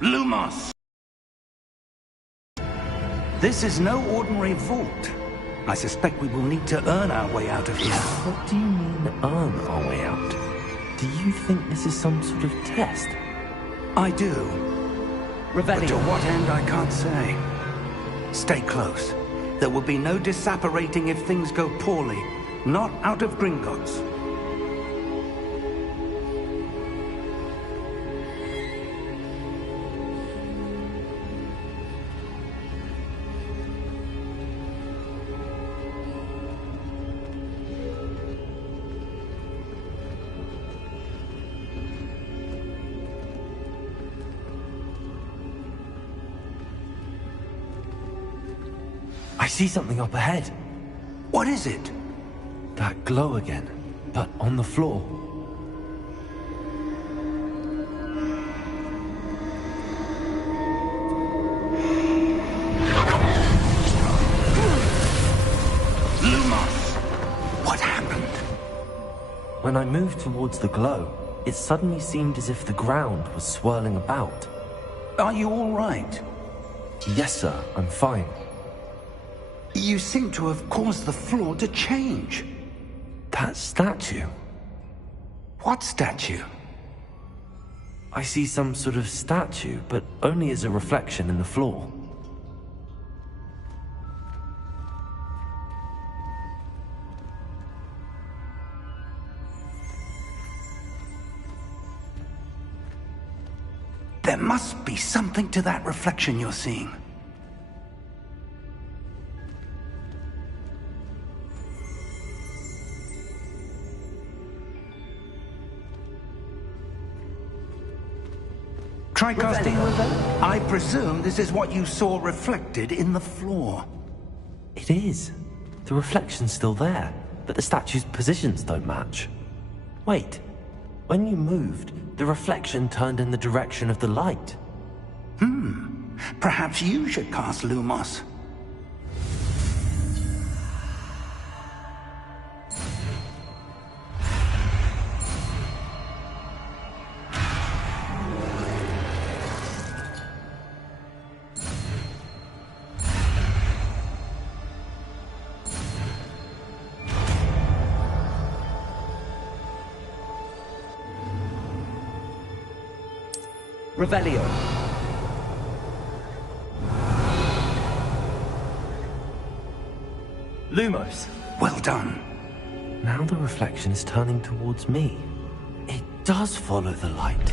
Lumos! This is no ordinary vault. I suspect we will need to earn our way out of here. What do you mean, earn our way out? Do you think this is some sort of test? I do. But to Revelio. what end, I can't say. Stay close. There will be no disapparating if things go poorly. Not out of Gringotts. I see something up ahead. What is it? That glow again, but on the floor. Lumos! What happened? When I moved towards the glow, it suddenly seemed as if the ground was swirling about. Are you all right? Yes, sir, I'm fine. You seem to have caused the floor to change. That statue. What statue? I see some sort of statue, but only as a reflection in the floor. There must be something to that reflection you're seeing. Try casting. I presume this is what you saw reflected in the floor. It is. The reflection's still there, but the statue's positions don't match. Wait. When you moved, the reflection turned in the direction of the light. Perhaps you should cast Lumos. Revelio. Lumos. Well done. Now the reflection is turning towards me. It does follow the light.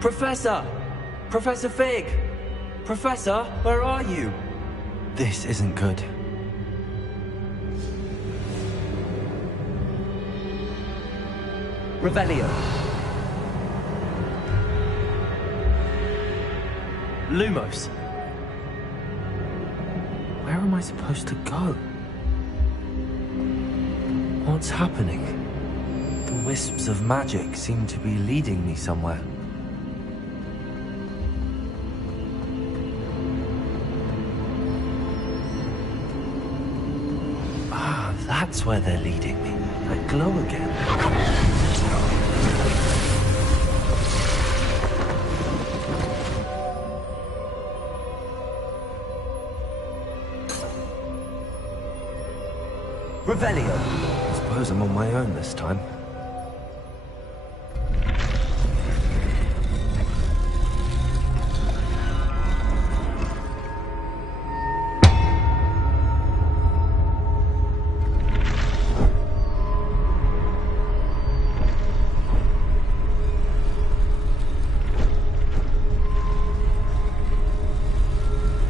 Professor! Professor Fig! Professor, where are you? This isn't good. Revelio. Lumos. Where am I supposed to go? What's happening? The wisps of magic seem to be leading me somewhere. Ah, that's where they're leading me. I glow again. Revelio. I suppose I'm on my own this time.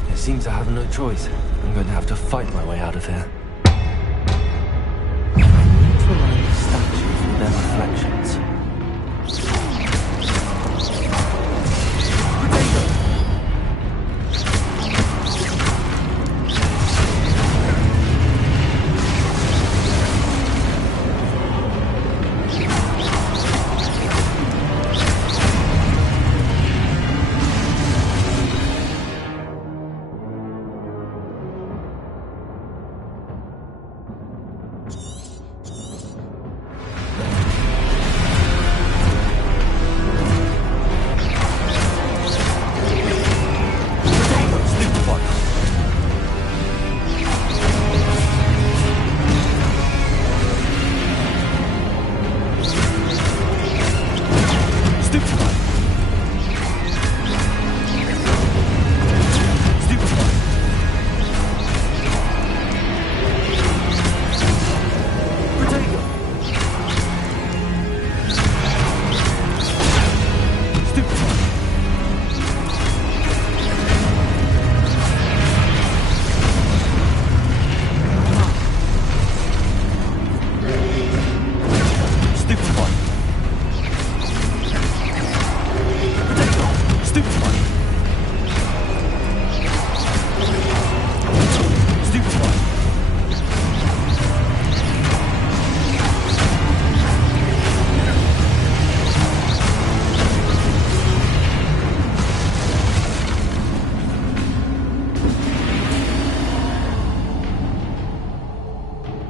It seems I have no choice. I'm going to have to fight my way out of here. Statues with their reflections.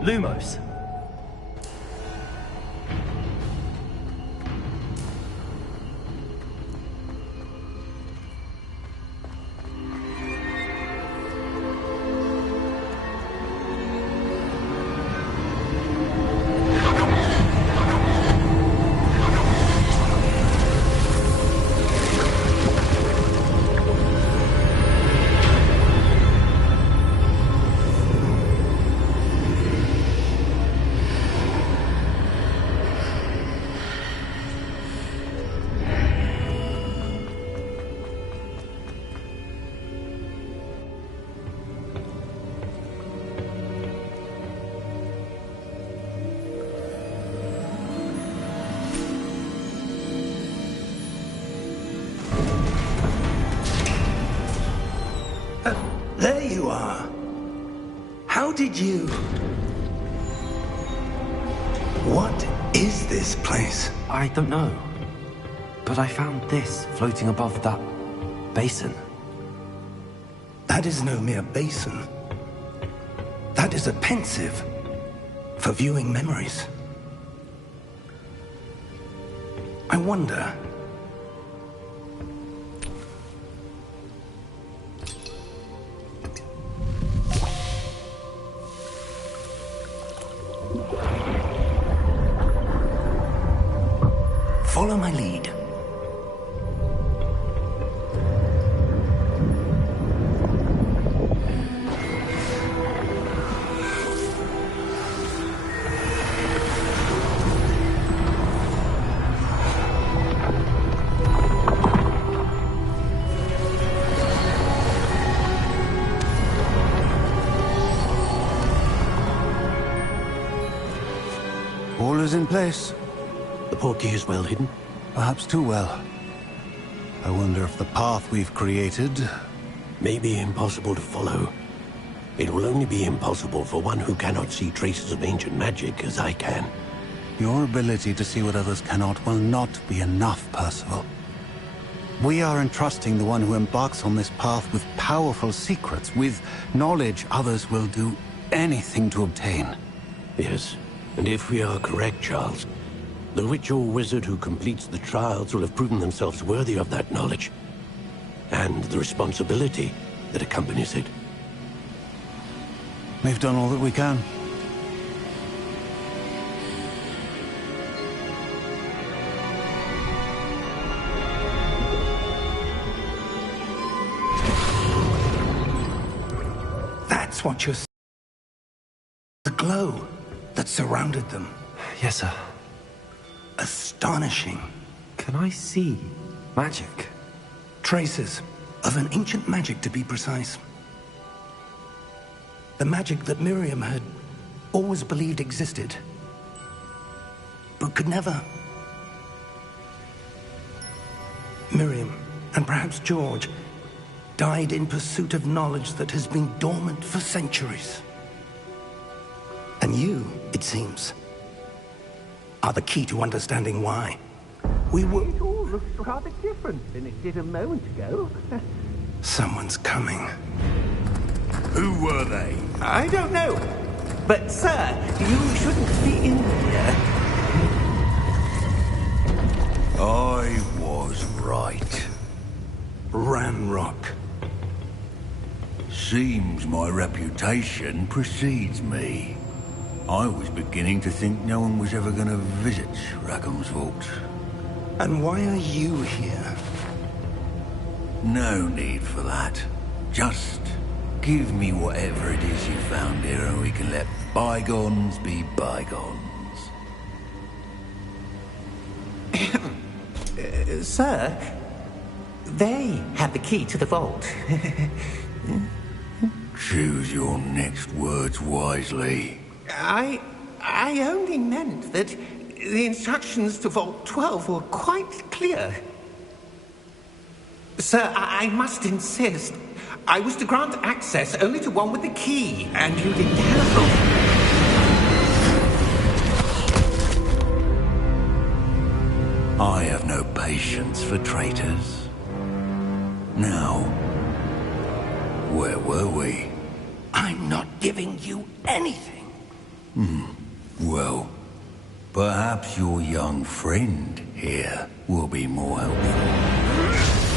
Lumos. There you are. How did you... What is this place? I don't know. But I found this floating above that basin. That is no mere basin. That is a pensive for viewing memories. I wonder... Follow my lead. is in place. The portkey is well hidden? Perhaps too well. I wonder if the path we've created... may be impossible to follow. It will only be impossible for one who cannot see traces of ancient magic as I can. Your ability to see what others cannot will not be enough, Percival. We are entrusting the one who embarks on this path with powerful secrets, with knowledge others will do anything to obtain. Yes, and if we are correct, Charles, the witch or wizard who completes the trials will have proven themselves worthy of that knowledge, and the responsibility that accompanies it. We've done all that we can. That's what you're saying. The glow that surrounded them. Yes, sir. Astonishing. Can I see magic? Traces of an ancient magic, to be precise. The magic that Miriam had always believed existed, but could never. Miriam, and perhaps George, died in pursuit of knowledge that has been dormant for centuries. And you, it seems, are the key to understanding why. We were... It all looks rather different than it did a moment ago. Someone's coming. Who were they? I don't know. But, sir, you shouldn't be in here. I was right. Ranrock. Seems my reputation precedes me. I was beginning to think no one was ever going to visit Rackham's vault. And why are you here? No need for that. Just give me whatever it is you found here and we can let bygones be bygones. Sir, they have the key to the vault. Choose your next words wisely. I only meant that the instructions to Vault 12 were quite clear. Sir, I must insist. I was to grant access only to one with the key, and you didn't have I have no patience for traitors. Now, where were we? I'm not giving you anything. Well, perhaps your young friend here will be more helpful.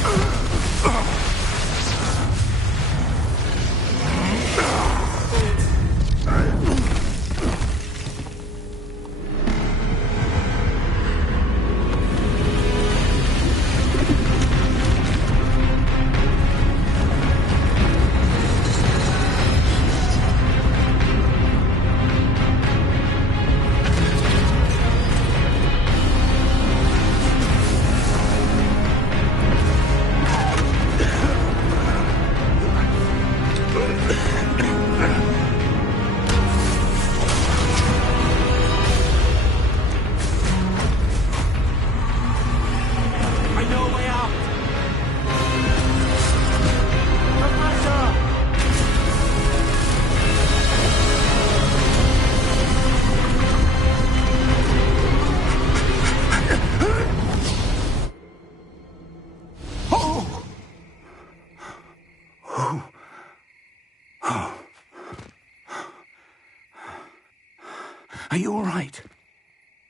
Are you all right?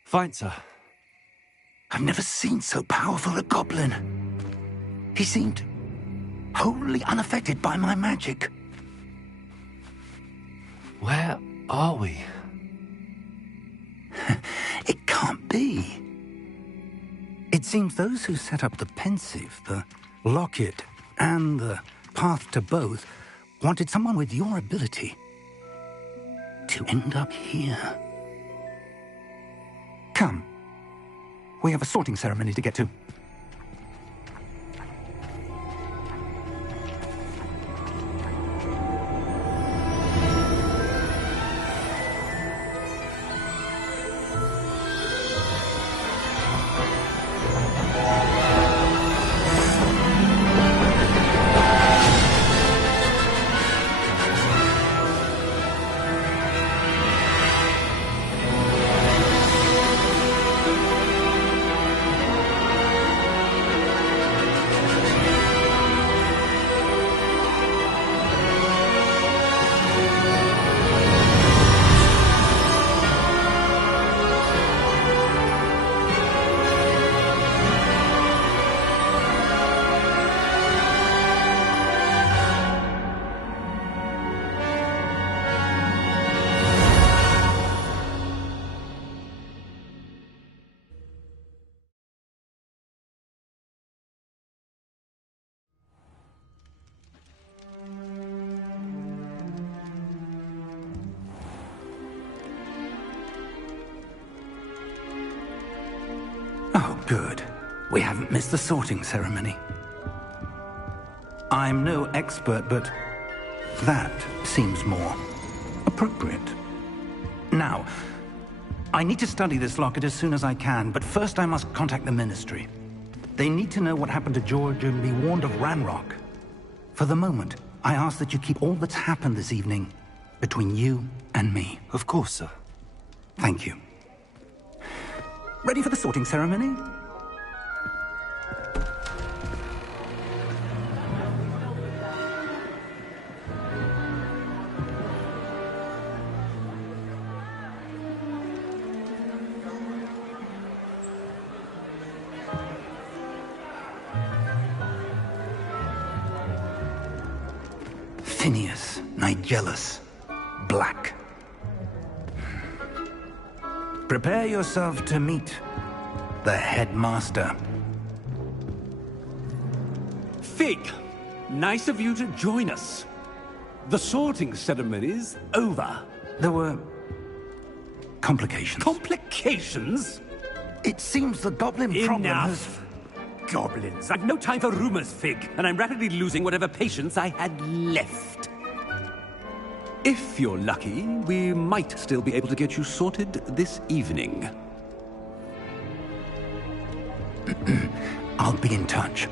Fine, sir. I've never seen so powerful a goblin. He seemed wholly unaffected by my magic. Where are we? It can't be. It seems those who set up the Pensieve, the Locket, and the Path to Both wanted someone with your ability to end up here. Come. We have a sorting ceremony to get to. Good. We haven't missed the sorting ceremony. I'm no expert, but that seems more appropriate. Now, I need to study this locket as soon as I can, but first I must contact the Ministry. They need to know what happened to George and be warned of Ranrock. For the moment, I ask that you keep all that's happened this evening between you and me. Of course, sir. Thank you. Ready for the sorting ceremony? Phineas Nigellus Black. Prepare yourself to meet the headmaster. Fig, nice of you to join us. The sorting ceremony's over. There were complications. Complications? It seems the goblin problem has... Enough! Goblins. I've no time for rumors, Fig, and I'm rapidly losing whatever patience I had left. If you're lucky, we might still be able to get you sorted this evening. I'll be in touch.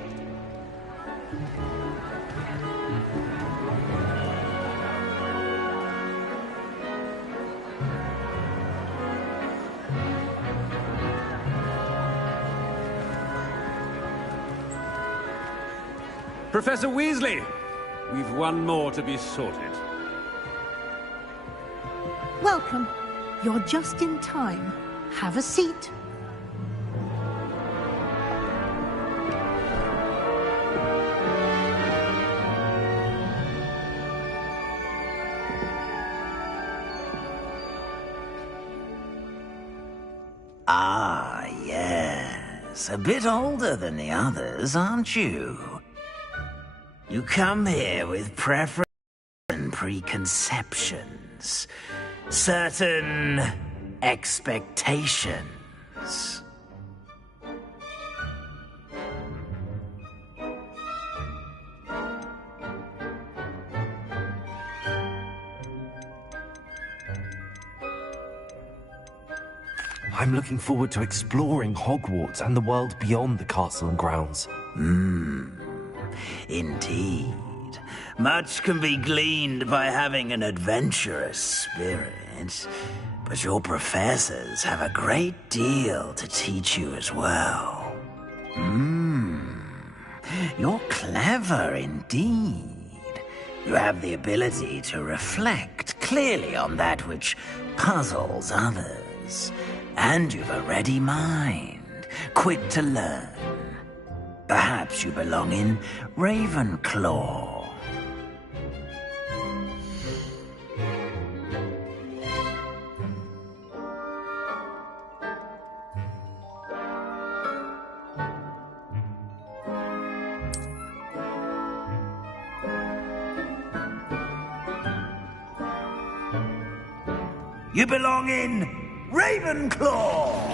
Professor Weasley, we've one more to be sorted. Welcome. You're just in time. Have a seat. Ah, yes. A bit older than the others, aren't you? You come here with preference and preconceptions. Certain expectations. I'm looking forward to exploring Hogwarts and the world beyond the castle and grounds. Indeed. Much can be gleaned by having an adventurous spirit, but your professors have a great deal to teach you as well. You're clever indeed. You have the ability to reflect clearly on that which puzzles others, and you've a ready mind, quick to learn. Perhaps you belong in Ravenclaw. You belong in Ravenclaw!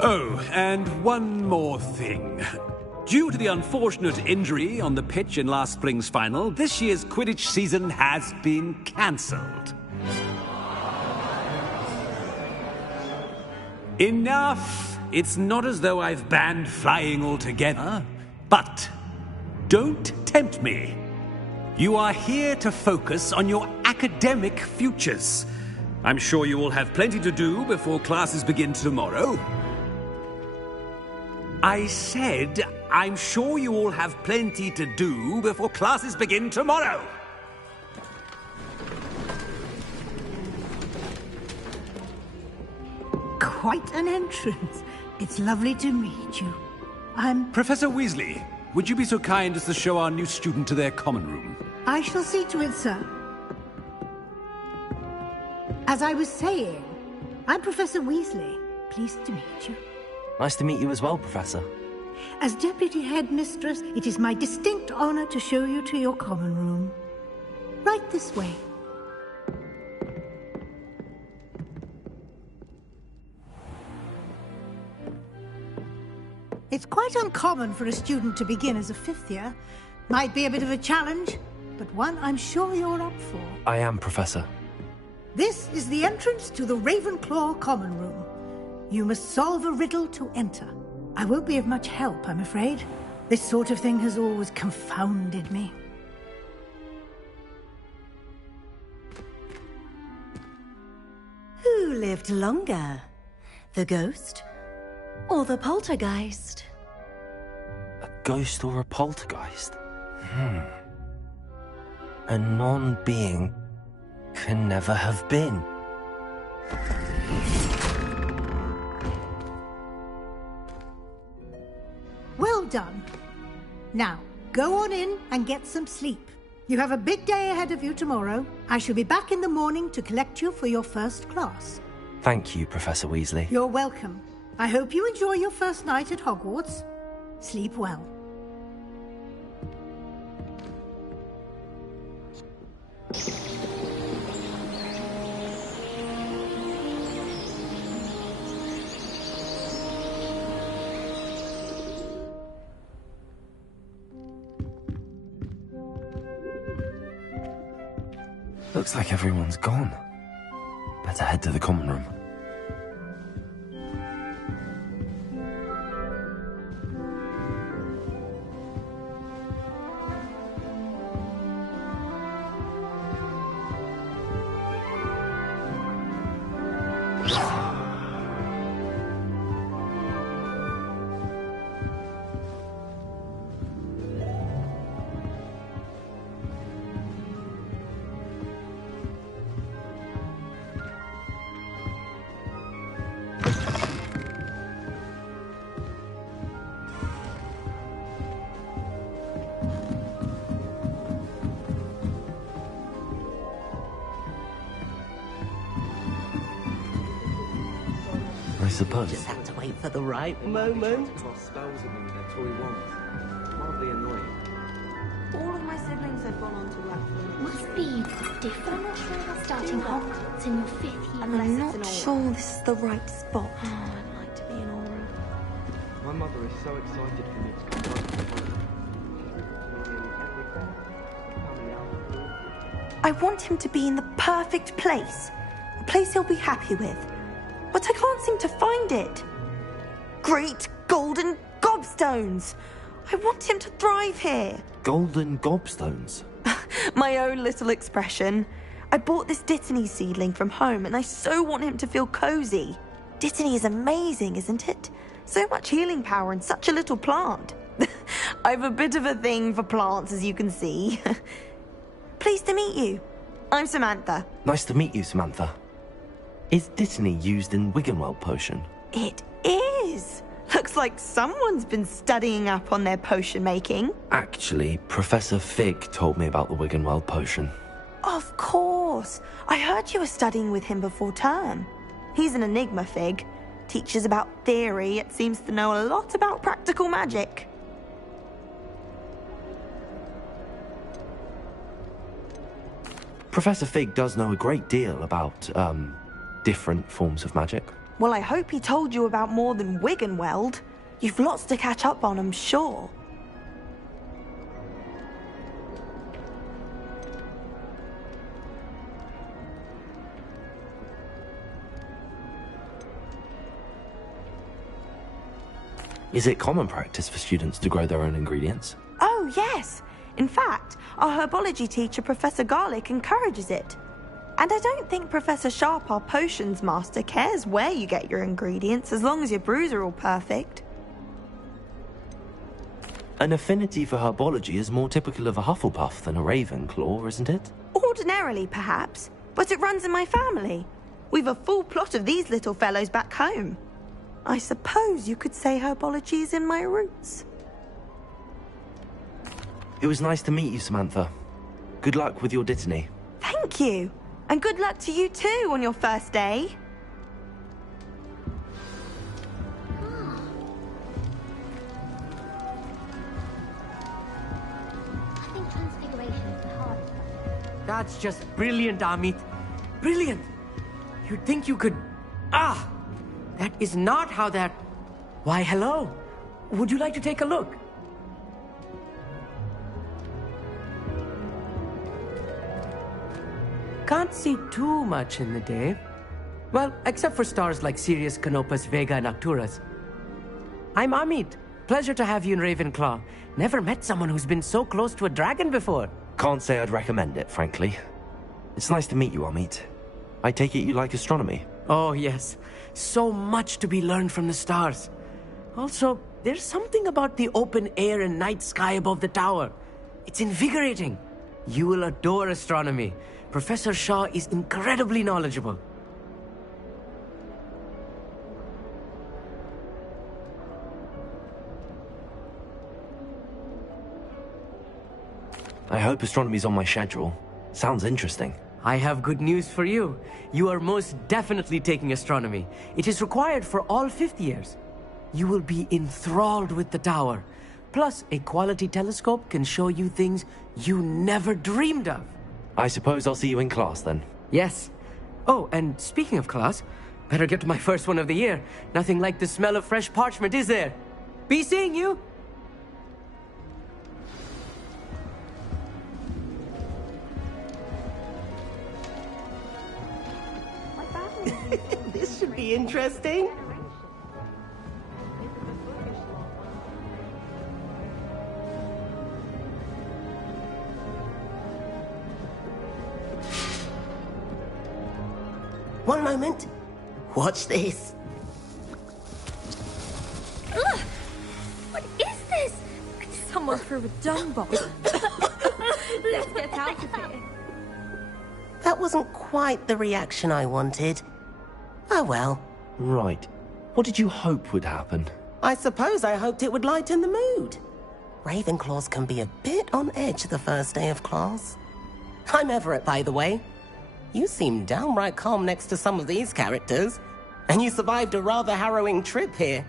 Oh, and one more thing. Due to the unfortunate injury on the pitch in last spring's final, this year's Quidditch season has been cancelled. Enough! It's not as though I've banned flying altogether. But don't tempt me. You are here to focus on your academic futures. I'm sure you will have plenty to do before classes begin tomorrow. I said, I'm sure you all have plenty to do before classes begin tomorrow. Quite an entrance. It's lovely to meet you. I'm... Professor Weasley, would you be so kind as to show our new student to their common room? I shall see to it, sir. As I was saying, I'm Professor Weasley. Pleased to meet you. Nice to meet you as well, Professor. As Deputy Headmistress, it is my distinct honor to show you to your common room. Right this way. It's quite uncommon for a student to begin as a fifth year. Might be a bit of a challenge, but one I'm sure you're up for. I am, Professor. This is the entrance to the Ravenclaw Common Room. You must solve a riddle to enter. I won't be of much help, I'm afraid. This sort of thing has always confounded me. Who lived longer? The ghost or the poltergeist? A ghost or a poltergeist? A non-being can never have been. Well done. Now, go on in and get some sleep. You have a big day ahead of you tomorrow. I shall be back in the morning to collect you for your first class. Thank you, Professor Weasley. You're welcome. I hope you enjoy your first night at Hogwarts. Sleep well. Looks like everyone's gone. Better head to the common room. I suppose. Just have to wait for the right moment. Spells at me with their toy wands. Mildly annoying. All of my siblings have gone on to Blackpool. Must be different. Starting Hogwarts in your 5th year. I'm not sure this is the right spot. Oh, I'd like to be in Aura. My mother is so excited for me to come back to home. I want him to be in the perfect place. A place he'll be happy with. But I can't seem to find it. Great golden gobstones! I want him to thrive here. Golden gobstones? My own little expression. I bought this Dittany seedling from home and I so want him to feel cozy. Dittany is amazing, isn't it? So much healing power in such a little plant. I've a bit of a thing for plants, as you can see. Pleased to meet you. I'm Samantha. Nice to meet you, Samantha. Is Dittany used in Wiggenweld potion? It is. Looks like someone's been studying up on their potion making. Actually, Professor Fig told me about the Wiggenweld potion. Of course. I heard you were studying with him before term. He's an enigma, Fig. Teaches about theory, yet seems to know a lot about practical magic. Professor Fig does know a great deal about, different forms of magic. Well, I hope he told you about more than Wiggenweld. You've lots to catch up on, I'm sure. Is it common practice for students to grow their own ingredients? Oh, yes. In fact, our herbology teacher, Professor Garlick, encourages it. And I don't think Professor Sharp, our potions master, cares where you get your ingredients, as long as your brews are all perfect. An affinity for herbology is more typical of a Hufflepuff than a Ravenclaw, isn't it? Ordinarily, perhaps, but it runs in my family. We've a full plot of these little fellows back home. I suppose you could say herbology is in my roots. It was nice to meet you, Samantha. Good luck with your Dittany. Thank you. And good luck to you too on your first day. I think transfiguration is the hardest. That's just brilliant, Amit. Brilliant! You'd think you could... Ah! That is not how that... Why, hello. Would you like to take a look? Can't see too much in the day. Well, except for stars like Sirius, Canopus, Vega, and Arcturus. I'm Amit. Pleasure to have you in Ravenclaw. Never met someone who's been so close to a dragon before. Can't say I'd recommend it, frankly. It's nice to meet you, Amit. I take it you like astronomy? Oh, yes. So much to be learned from the stars. Also, there's something about the open air and night sky above the tower. It's invigorating. You will adore astronomy. Professor Shaw is incredibly knowledgeable. I hope astronomy's on my schedule. Sounds interesting. I have good news for you. You are most definitely taking astronomy. It is required for all fifth years. You will be enthralled with the tower. Plus, a quality telescope can show you things you never dreamed of. I suppose I'll see you in class then. Yes. Oh, and speaking of class, better get to my first one of the year. Nothing like the smell of fresh parchment, is there? Be seeing you! This should be interesting. One moment. Watch this. Ugh! What is this? Someone threw a dung bomb. Let's get out of here. That wasn't quite the reaction I wanted. Oh well. Right. What did you hope would happen? I suppose I hoped it would lighten the mood. Ravenclaws can be a bit on edge the first day of class. I'm Everett, by the way. You seem downright calm next to some of these characters. And you survived a rather harrowing trip here.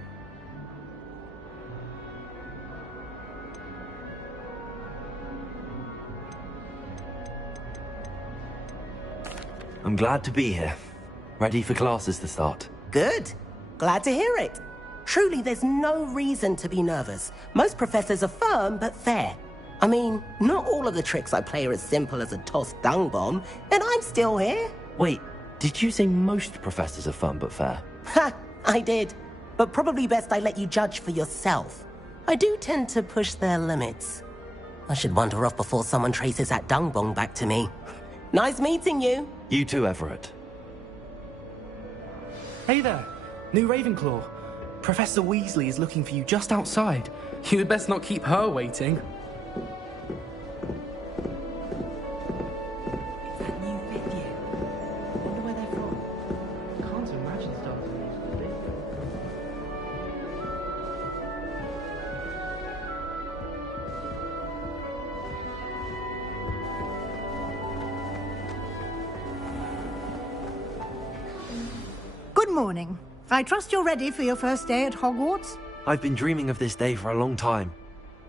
I'm glad to be here. Ready for classes to start. Good. Glad to hear it. Truly, there's no reason to be nervous. Most professors are firm but fair. I mean, not all of the tricks I play are as simple as a tossed dung bomb, and I'm still here. Wait, did you say most professors are fun but fair? Ha! I did. But probably best I let you judge for yourself. I do tend to push their limits. I should wander off before someone traces that dung bomb back to me. Nice meeting you. You too, Everett. Hey there, new Ravenclaw. Professor Weasley is looking for you just outside. You'd best not keep her waiting. That new fifth year. Wonder where they're from. Can't imagine starting used to be. Good morning. I trust you're ready for your first day at Hogwarts? I've been dreaming of this day for a long time.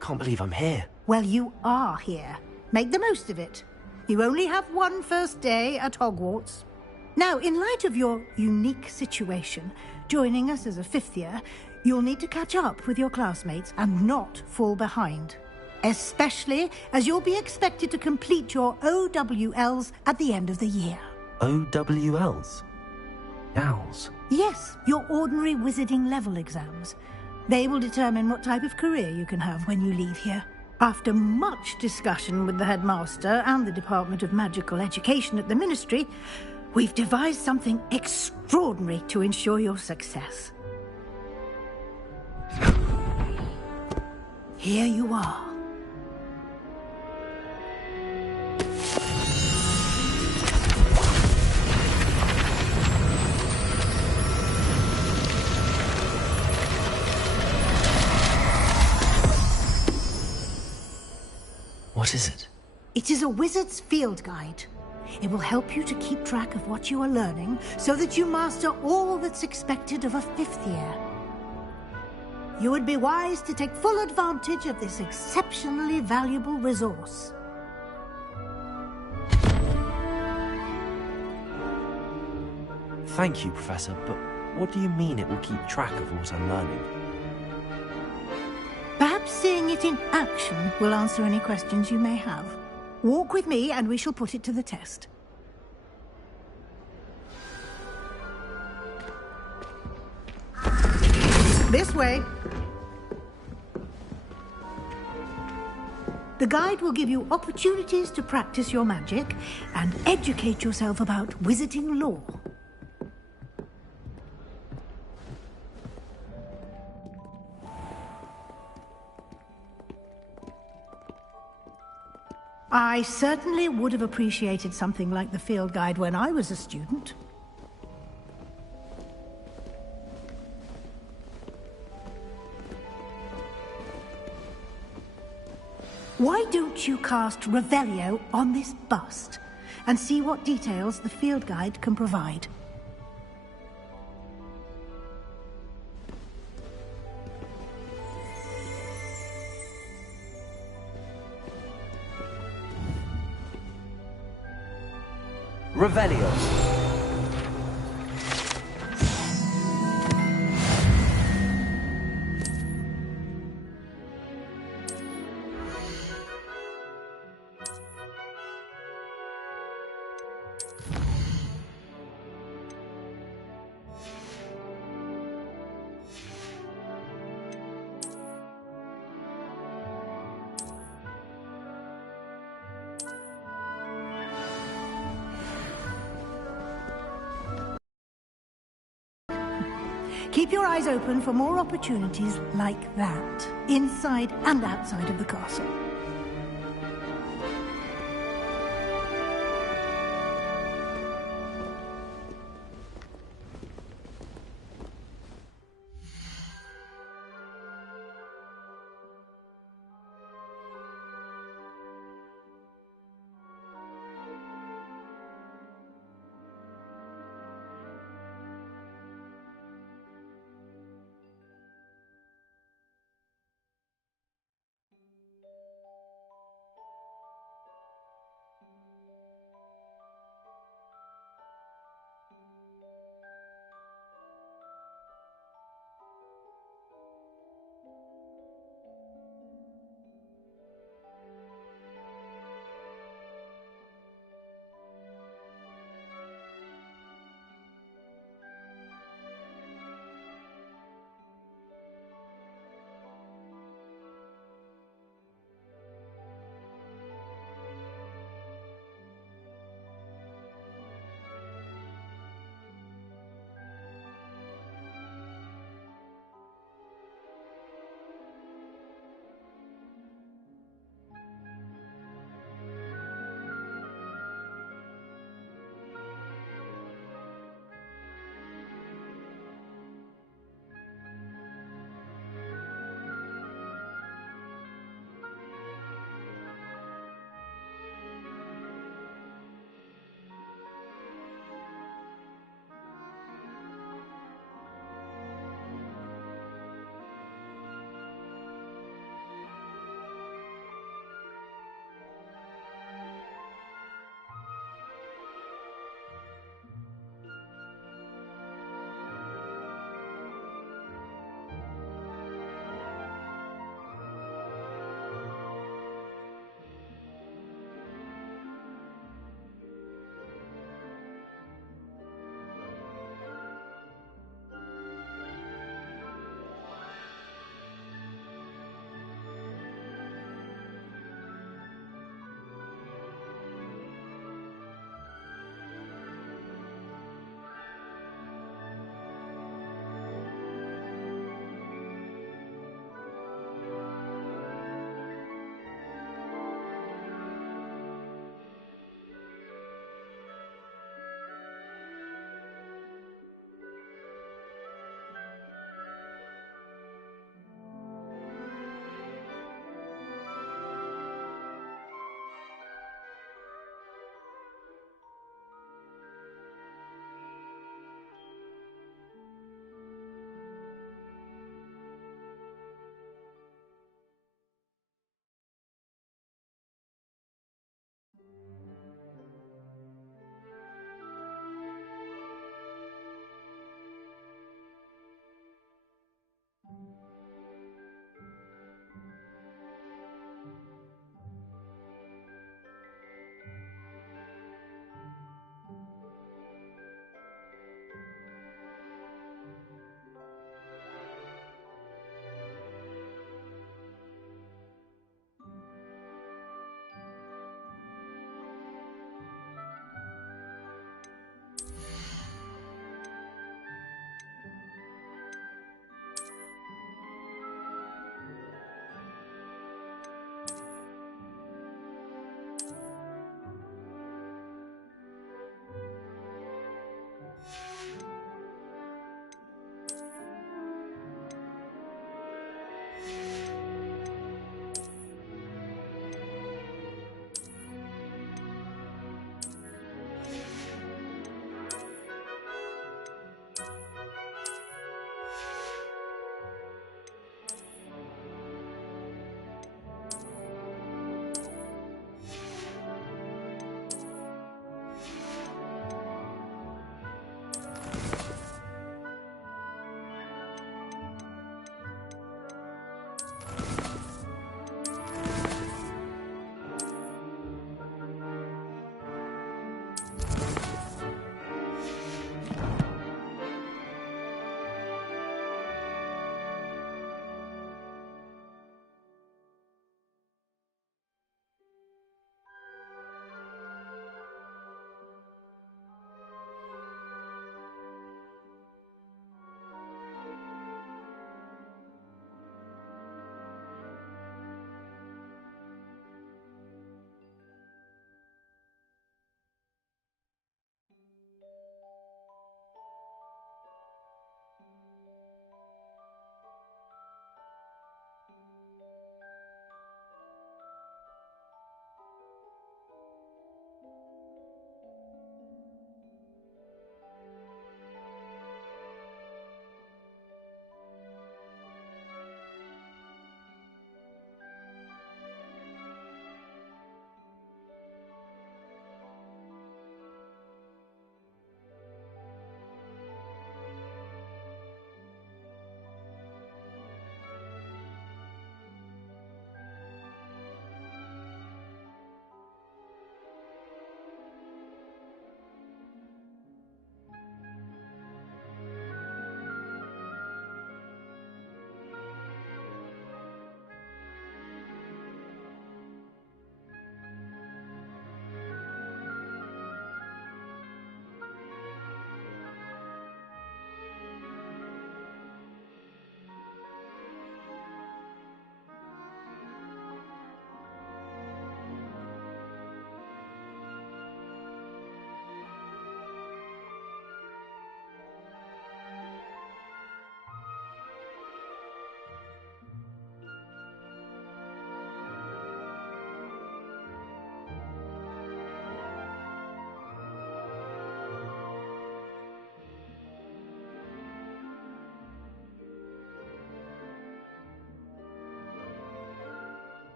Can't believe I'm here. Well, you are here. Make the most of it. You only have one first day at Hogwarts. Now, in light of your unique situation, joining us as a fifth year, you'll need to catch up with your classmates and not fall behind. Especially as you'll be expected to complete your OWLs at the end of the year. OWLs? Owls? Yes, your ordinary wizarding level exams. They will determine what type of career you can have when you leave here. After much discussion with the headmaster and the Department of Magical Education at the Ministry, we've devised something extraordinary to ensure your success. Here you are. What is it? It is a wizard's field guide. It will help you to keep track of what you are learning so that you master all that's expected of a 5th year. You would be wise to take full advantage of this exceptionally valuable resource. Thank you, Professor, but what do you mean it will keep track of what I'm learning? Perhaps seeing it in action will answer any questions you may have. Walk with me and we shall put it to the test. This way. The guide will give you opportunities to practice your magic and educate yourself about wizarding lore. I certainly would have appreciated something like the field guide when I was a student. Why don't you cast Revelio on this bust and see what details the field guide can provide? Revelio. Keep your eyes open for more opportunities like that, inside and outside of the castle.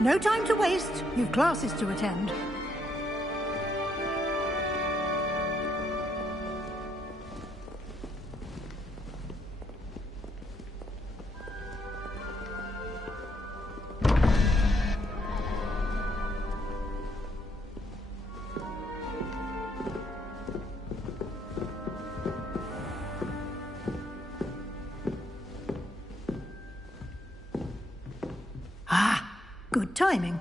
No time to waste. You've classes to attend. Good timing.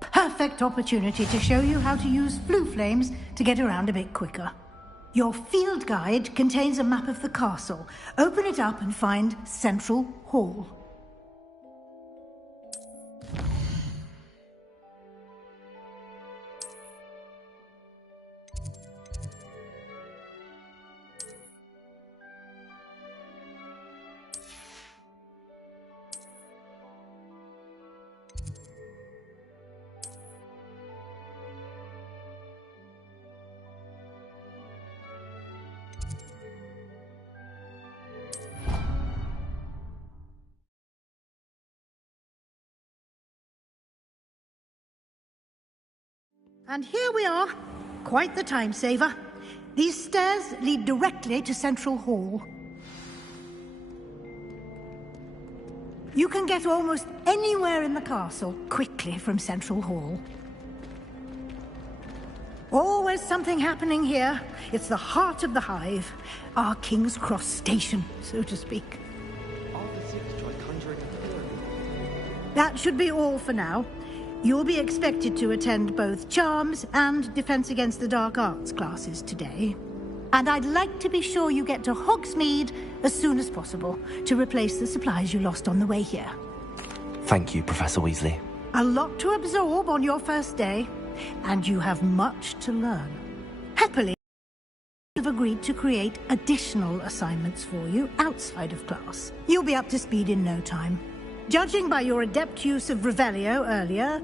Perfect opportunity to show you how to use flue flames to get around a bit quicker. Your field guide contains a map of the castle. Open it up and find Central Hall. And here we are. Quite the time saver. These stairs lead directly to Central Hall. You can get almost anywhere in the castle quickly from Central Hall. Always something happening here. It's the heart of the Hive. Our King's Cross station, so to speak. That should be all for now. You'll be expected to attend both Charms and Defense Against the Dark Arts classes today. And I'd like to be sure you get to Hogsmeade as soon as possible to replace the supplies you lost on the way here. Thank you, Professor Weasley. A lot to absorb on your first day, and you have much to learn. Happily, I've agreed to create additional assignments for you outside of class. You'll be up to speed in no time. Judging by your adept use of Revelio earlier,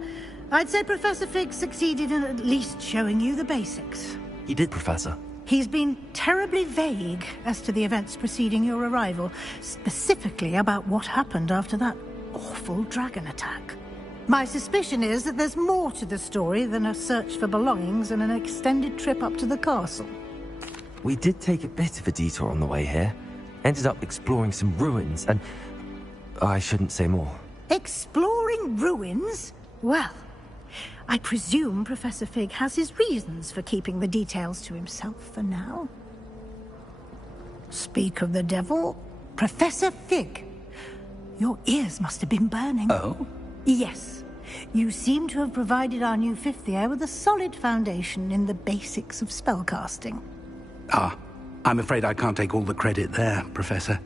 I'd say Professor Fig succeeded in at least showing you the basics. He did, Professor. He's been terribly vague as to the events preceding your arrival, specifically about what happened after that awful dragon attack. My suspicion is that there's more to the story than a search for belongings and an extended trip up to the castle. We did take a bit of a detour on the way here. Ended up exploring some ruins and... I shouldn't say more. Exploring ruins? Well, I presume Professor Fig has his reasons for keeping the details to himself for now. Speak of the devil, Professor Fig. Your ears must have been burning. Oh? Yes. You seem to have provided our new fifth year with a solid foundation in the basics of spellcasting. Ah, I'm afraid I can't take all the credit there, Professor.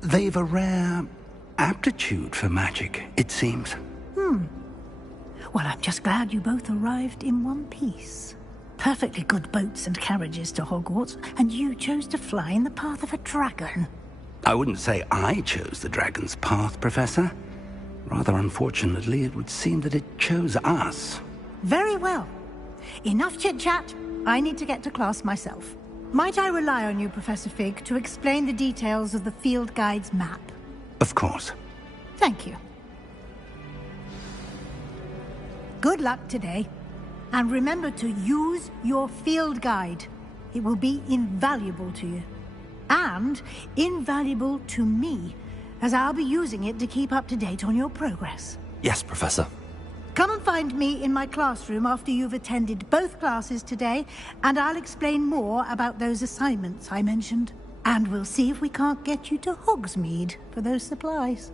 They've a rare aptitude for magic, it seems. Well, I'm just glad you both arrived in one piece. Perfectly good boats and carriages to Hogwarts, and you chose to fly in the path of a dragon. I wouldn't say I chose the dragon's path, Professor. Rather unfortunately, it would seem that it chose us. Very well. Enough chit-chat. I need to get to class myself. Might I rely on you, Professor Fig, to explain the details of the field guide's map? Of course. Thank you. Good luck today. And remember to use your field guide. It will be invaluable to you. And invaluable to me, as I'll be using it to keep up to date on your progress. Yes, Professor. Come and find me in my classroom after you've attended both classes today, and I'll explain more about those assignments I mentioned. And we'll see if we can't get you to Hogsmeade for those supplies.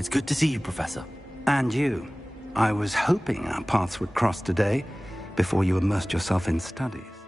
It's good to see you, Professor. And you. I was hoping our paths would cross today, before you immersed yourself in studies.